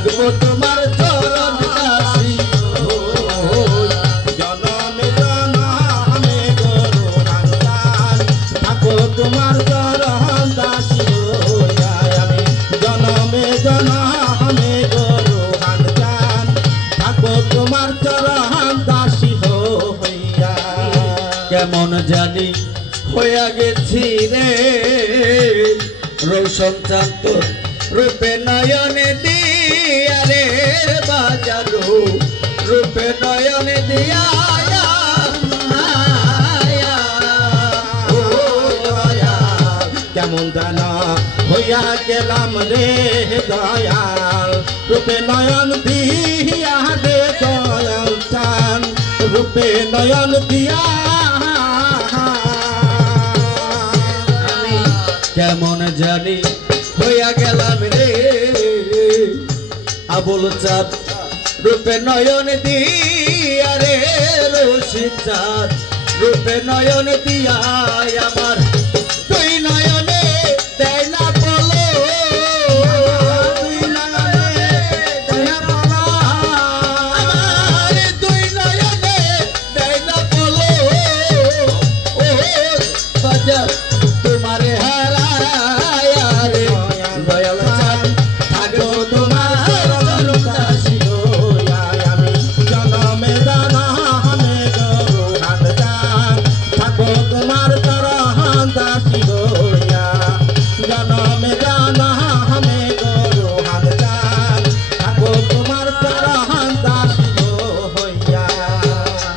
থাকবো তোমার চরণ দাসী জনমে জনমে গরু হান্তান থাকো তোমার চরণ দাসী আমি জনমে জনমে গরু হান্তান থাকো তোমার চরণ দাসী হইয়া। কেমন জানি হইয়া গেছি রে রৌশন চাঁদ রূপে নয়নে দিয়া রে বাজারু রূপে নয়নে দিয়া কেমন জানা হইয়া গেলাম রে দয়াল রূপে নয়ন দিয়া রে দয়াল চান রূপে নয়ন দিয়া কেমন জানি হইয়া গেলাম রে আবুল চাঁদ রূপে নয়ন দিয়া রে রশিদ চাঁদ রূপে নয়ন দিয়া আমার দুই নয়নে দেয় না বলো দুই নয়নে দেয় না বলো আমার দুই নয়নে দেয় না বলো ও বাজার তোমারে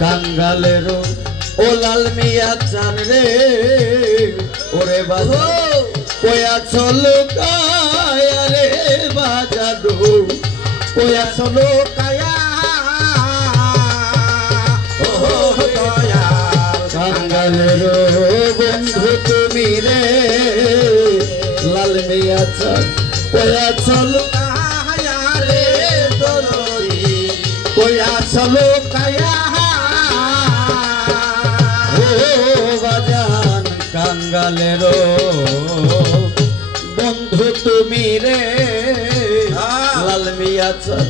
কাঙ্গালেরো ও লাল মিয়া চান রে ওরে বাজা কোয়া চলো কায়া রে বাজা দো কোয়া চলো কায়া ও দয়া কাঙ্গালেরো বন্ধু তুমি রে লাল মিয়া চান কোয়া চলো কায়া রে দরদি কোয়া চলো কায়া কাঙ্গালেরো বন্ধু তুমি রে লাল মিয়া চান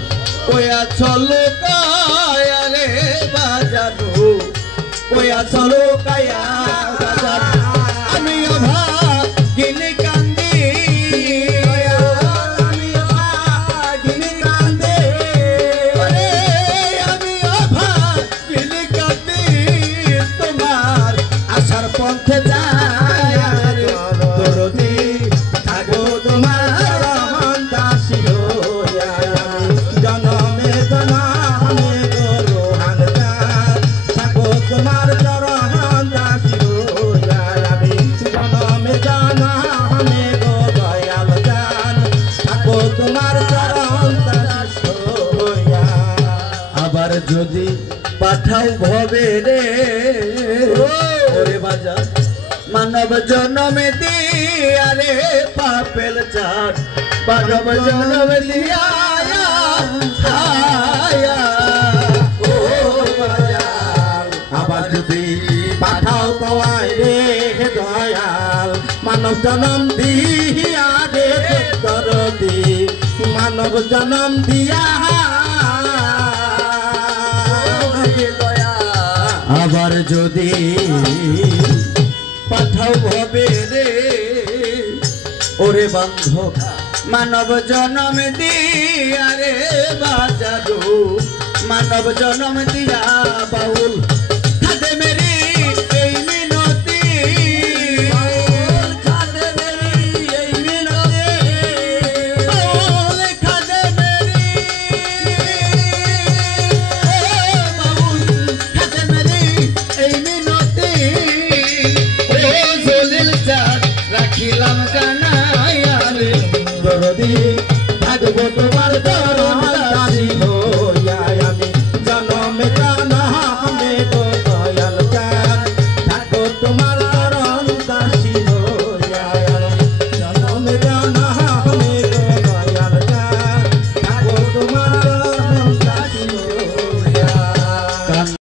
কোয়া চলো কায়া রে বাজানো কোয়া চলো কায়া আমি অভাগিনী কান্দি আমি অভাগিনী কান্দে আমি অভাগিনী কান্দি তোমার আশার পথে যদি পাঠাও ভবে রে ওরে বাজা মানব জন্মে দিয়া রে পাপেল চাট মানব জন্মে দিয়া আবার যদি পাঠাও তোমায় রে দয়াল মানব জন্ম দিয়া রে দরদি মানব জন্ম দিয়া আবার যদি পাঠাও ভবে রে ওরে বান্ধব মানব জন্ম দিয়া রে বাজারু মানব জন্ম দিয়া বাউল